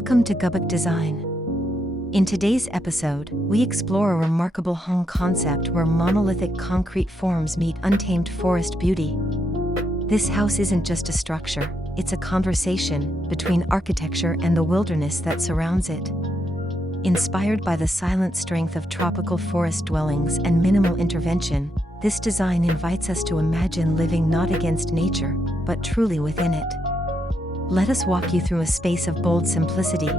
Welcome to Gubuk Design. In today's episode, we explore a remarkable home concept where monolithic concrete forms meet untamed forest beauty. This house isn't just a structure, it's a conversation between architecture and the wilderness that surrounds it. Inspired by the silent strength of tropical forest dwellings and minimal intervention, this design invites us to imagine living not against nature, but truly within it. Let us walk you through a space of bold simplicity.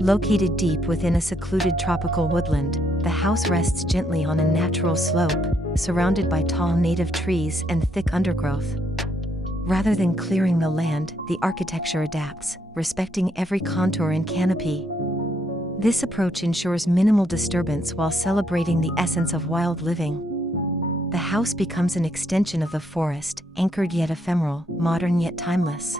Located deep within a secluded tropical woodland, the house rests gently on a natural slope, surrounded by tall native trees and thick undergrowth. Rather than clearing the land, the architecture adapts, respecting every contour and canopy. This approach ensures minimal disturbance while celebrating the essence of wild living. The house becomes an extension of the forest, anchored yet ephemeral, modern yet timeless.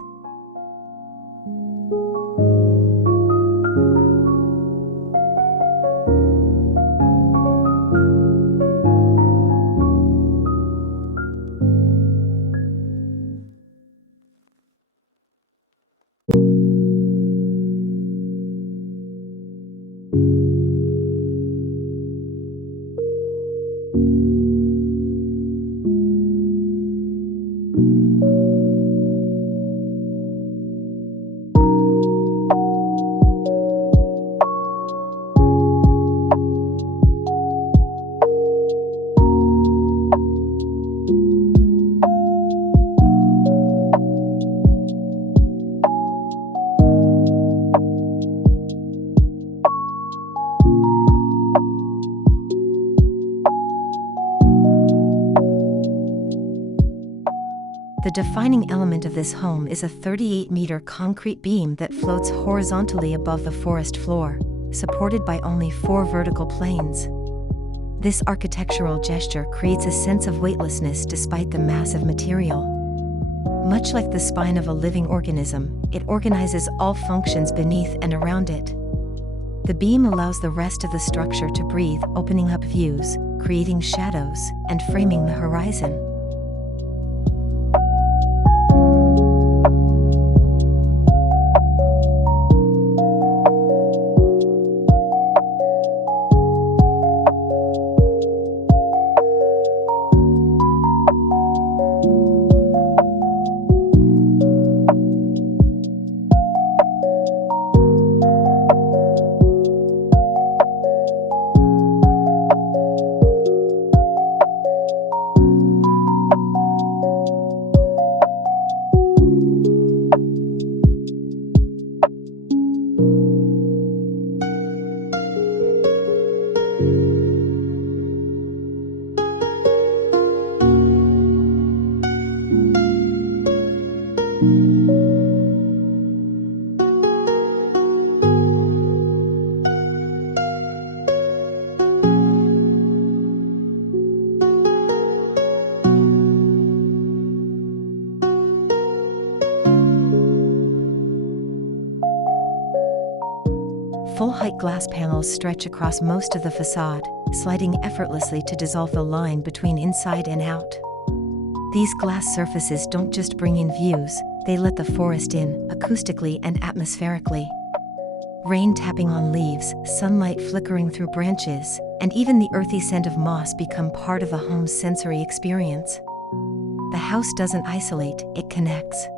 The defining element of this home is a 38-meter concrete beam that floats horizontally above the forest floor, supported by only 4 vertical planes. This architectural gesture creates a sense of weightlessness despite the massive material. Much like the spine of a living organism, it organizes all functions beneath and around it. The beam allows the rest of the structure to breathe, opening up views, creating shadows, and framing the horizon. Full-height glass panels stretch across most of the facade, sliding effortlessly to dissolve the line between inside and out. These glass surfaces don't just bring in views, they let the forest in, acoustically and atmospherically. Rain tapping on leaves, sunlight flickering through branches, and even the earthy scent of moss become part of the home's sensory experience. The house doesn't isolate, it connects.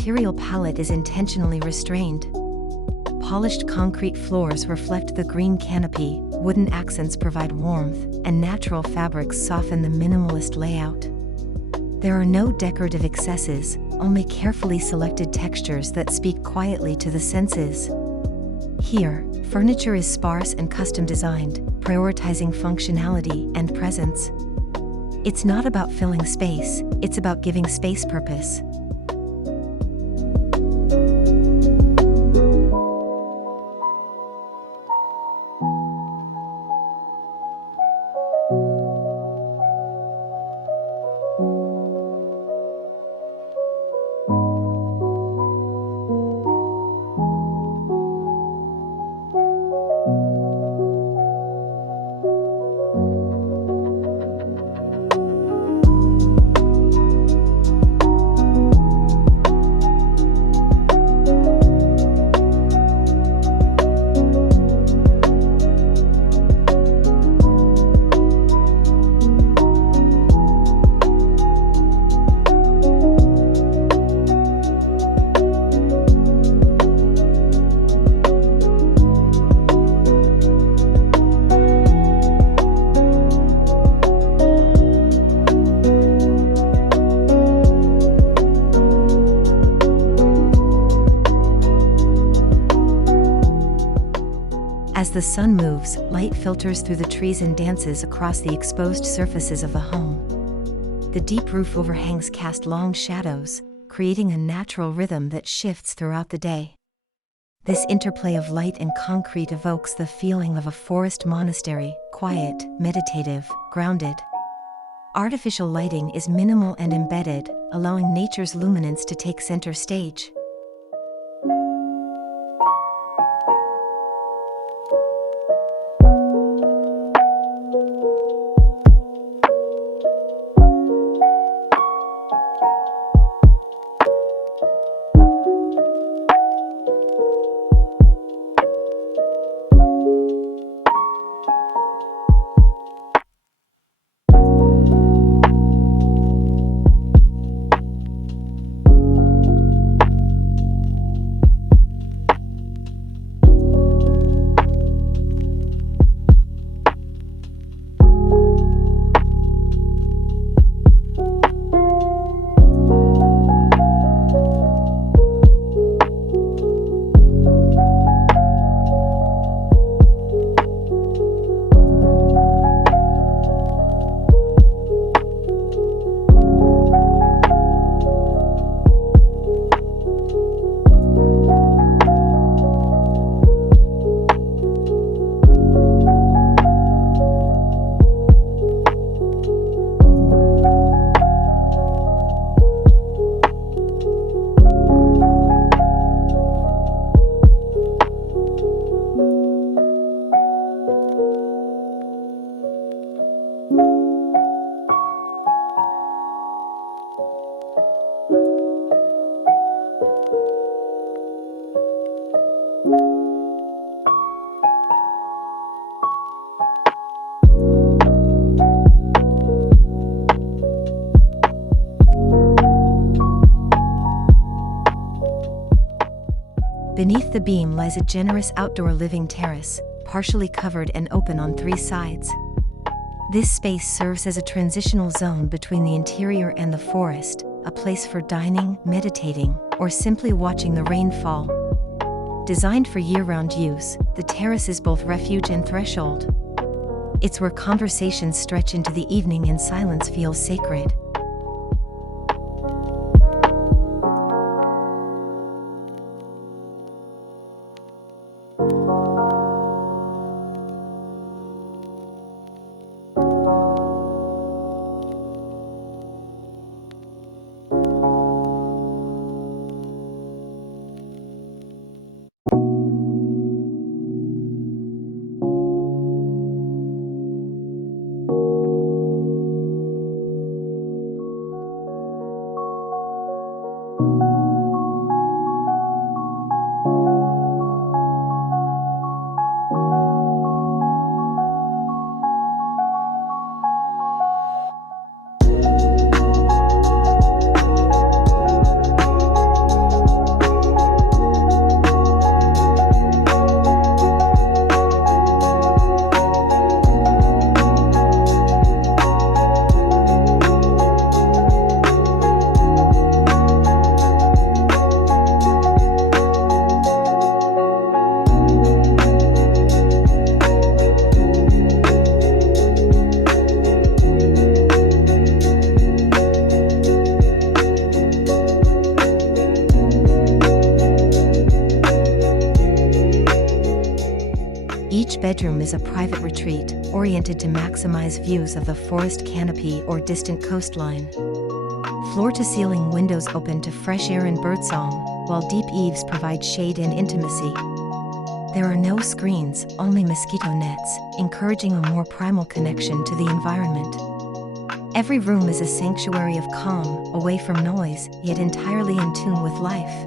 material palette is intentionally restrained. Polished concrete floors reflect the green canopy, wooden accents provide warmth, and natural fabrics soften the minimalist layout. There are no decorative excesses, only carefully selected textures that speak quietly to the senses. Here, furniture is sparse and custom designed, prioritizing functionality and presence. It's not about filling space, it's about giving space purpose. As the sun moves, light filters through the trees and dances across the exposed surfaces of the home. The deep roof overhangs cast long shadows, creating a natural rhythm that shifts throughout the day. This interplay of light and concrete evokes the feeling of a forest monastery, quiet, meditative, grounded. Artificial lighting is minimal and embedded, allowing nature's luminance to take center stage. Beneath the beam lies a generous outdoor living terrace, partially covered and open on 3 sides. This space serves as a transitional zone between the interior and the forest, a place for dining, meditating, or simply watching the rain fall. Designed for year-round use, the terrace is both refuge and threshold. It's where conversations stretch into the evening and silence feels sacred. Each bedroom is a private retreat, oriented to maximize views of the forest canopy or distant coastline. Floor-to-ceiling windows open to fresh air and birdsong, while deep eaves provide shade and intimacy. There are no screens, only mosquito nets, encouraging a more primal connection to the environment. Every room is a sanctuary of calm, away from noise, yet entirely in tune with life.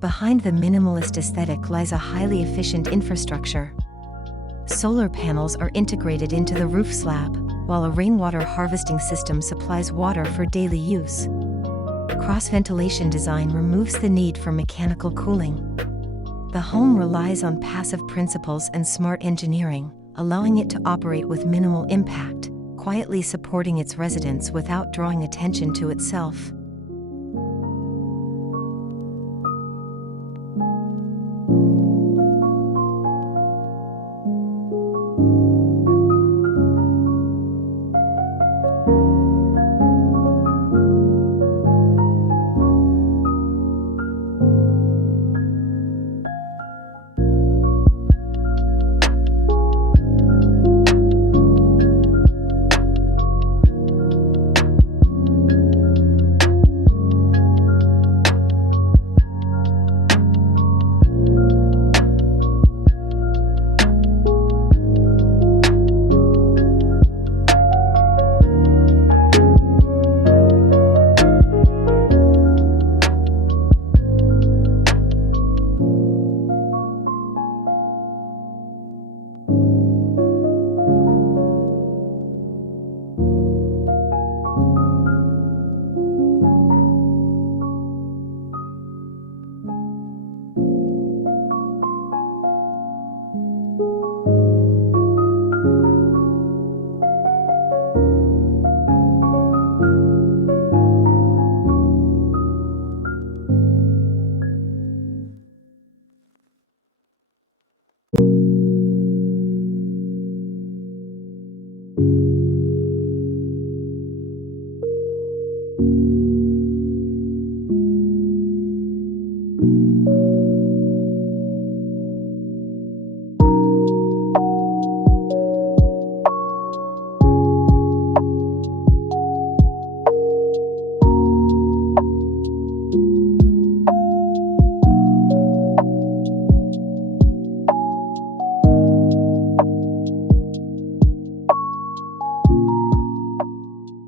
Behind the minimalist aesthetic lies a highly efficient infrastructure. Solar panels are integrated into the roof slab, while a rainwater harvesting system supplies water for daily use. Cross-ventilation design removes the need for mechanical cooling. The home relies on passive principles and smart engineering, allowing it to operate with minimal impact, quietly supporting its residents without drawing attention to itself.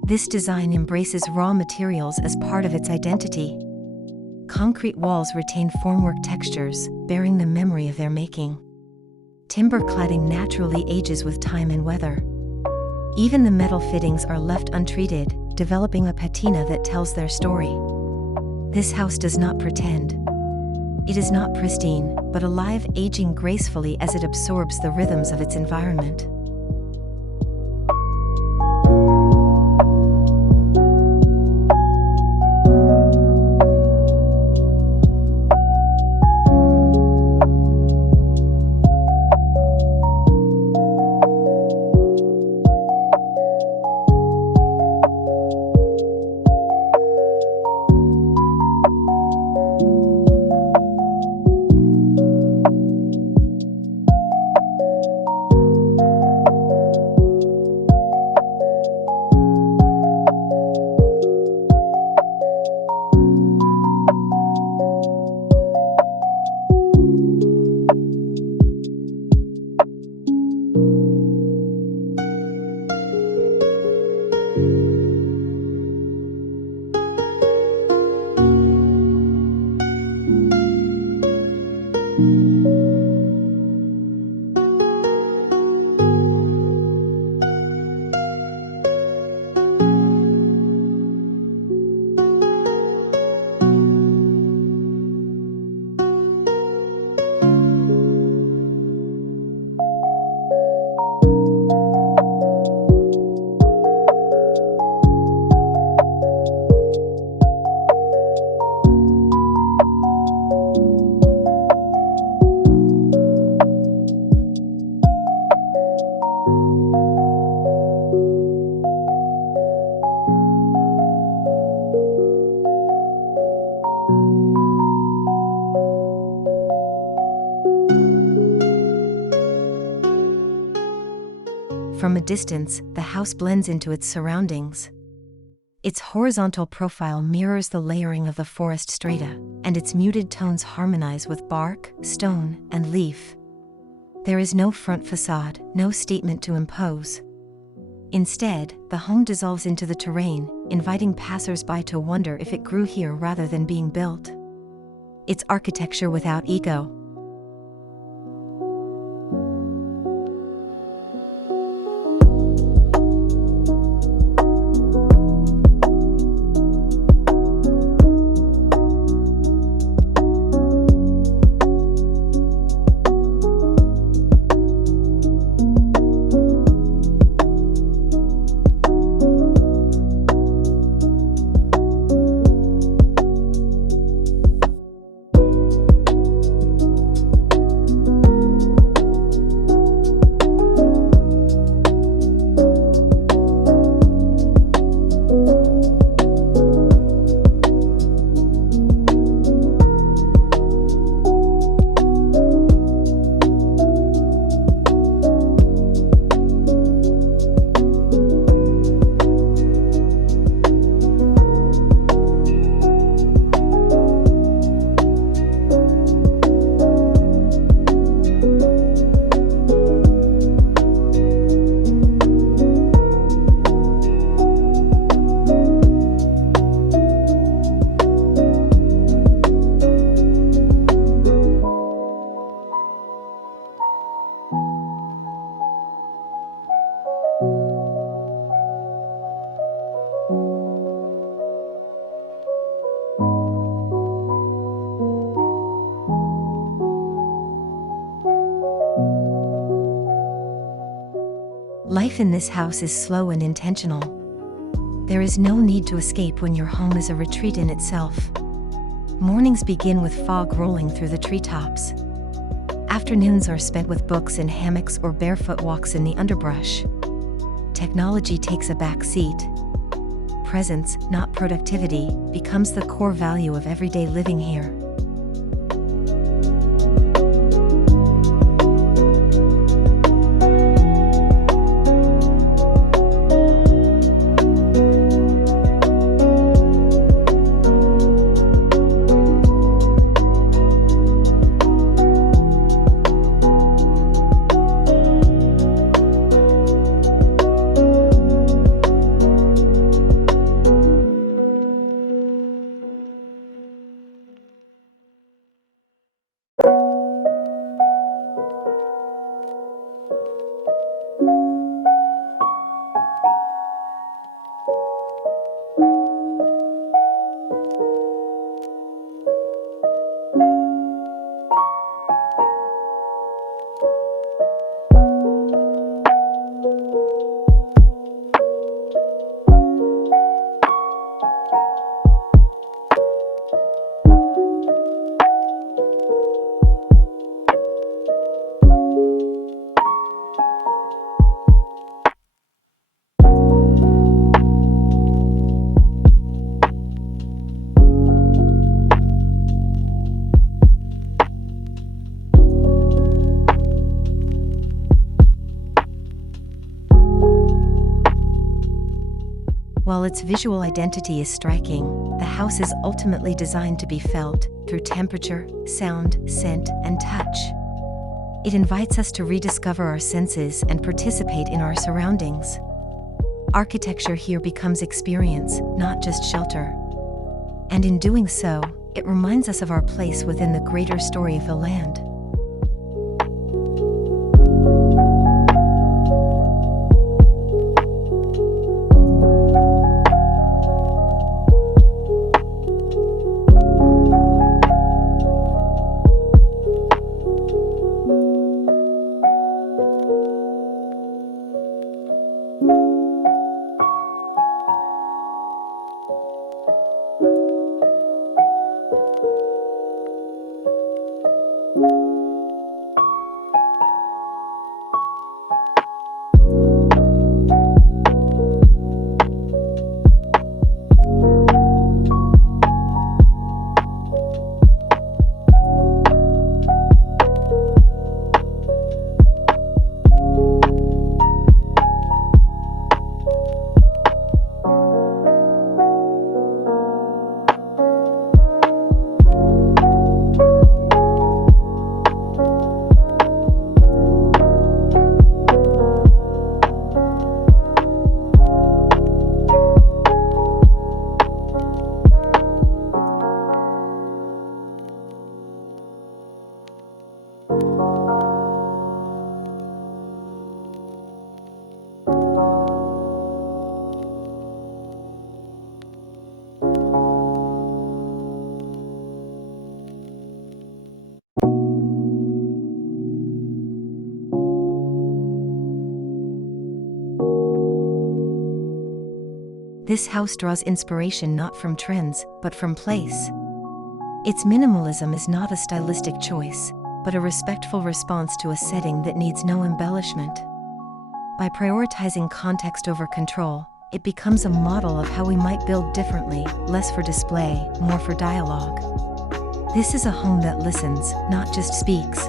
This design embraces raw materials as part of its identity. Concrete walls retain formwork textures, bearing the memory of their making. Timber cladding naturally ages with time and weather. Even the metal fittings are left untreated, developing a patina that tells their story. This house does not pretend. It is not pristine, but alive, aging gracefully as it absorbs the rhythms of its environment. From a distance, the house blends into its surroundings. Its horizontal profile mirrors the layering of the forest strata, and its muted tones harmonize with bark, stone, and leaf. There is no front facade, no statement to impose. Instead, the home dissolves into the terrain, inviting passers-by to wonder if it grew here rather than being built. It's architecture without ego. Life in this house is slow and intentional. There is no need to escape when your home is a retreat in itself. Mornings begin with fog rolling through the treetops. Afternoons are spent with books in hammocks or barefoot walks in the underbrush. Technology takes a back seat. Presence, not productivity, becomes the core value of everyday living here. While its visual identity is striking, the house is ultimately designed to be felt through temperature, sound, scent, and touch. It invites us to rediscover our senses and participate in our surroundings. Architecture here becomes experience, not just shelter. And in doing so, it reminds us of our place within the greater story of the land. This house draws inspiration not from trends, but from place. Its minimalism is not a stylistic choice, but a respectful response to a setting that needs no embellishment. By prioritizing context over control, it becomes a model of how we might build differently, less for display, more for dialogue. This is a home that listens, not just speaks.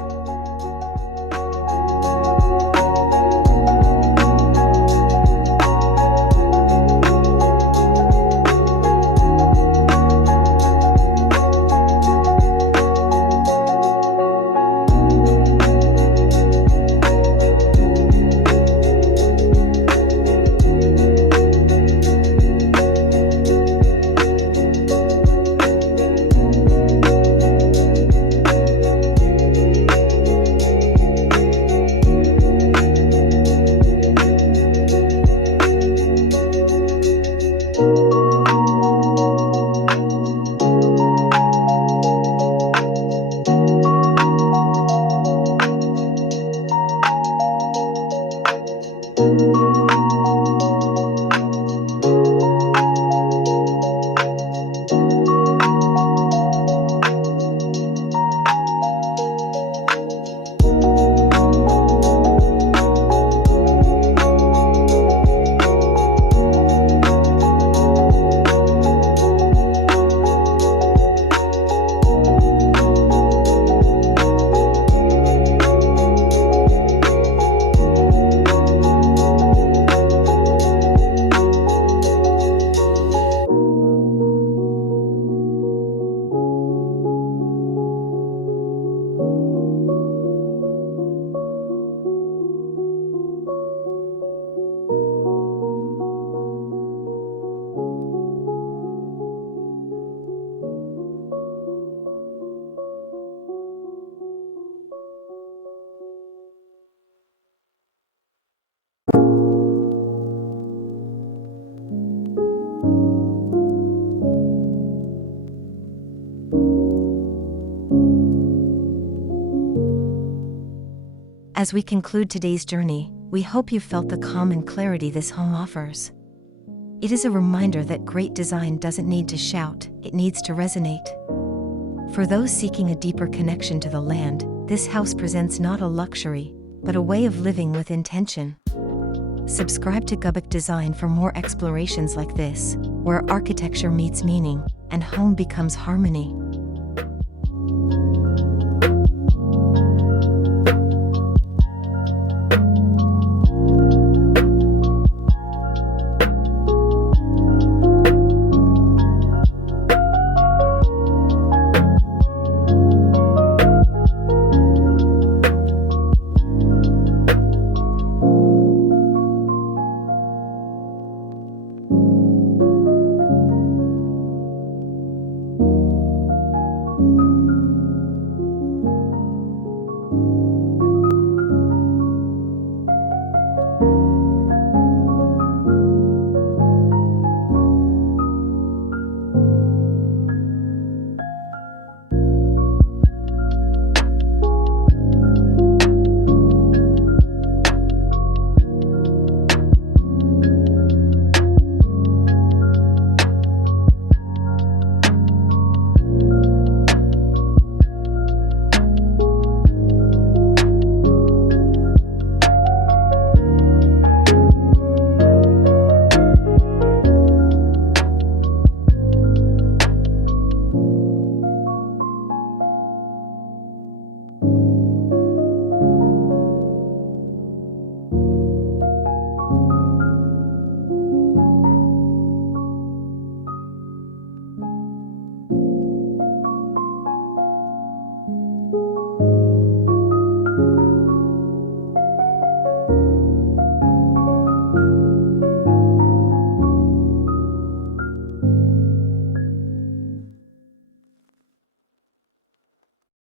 As we conclude today's journey, we hope you felt the calm and clarity this home offers. It is a reminder that great design doesn't need to shout, it needs to resonate. For those seeking a deeper connection to the land, this house presents not a luxury, but a way of living with intention. Subscribe to Gubuk Design for more explorations like this, where architecture meets meaning, and home becomes harmony.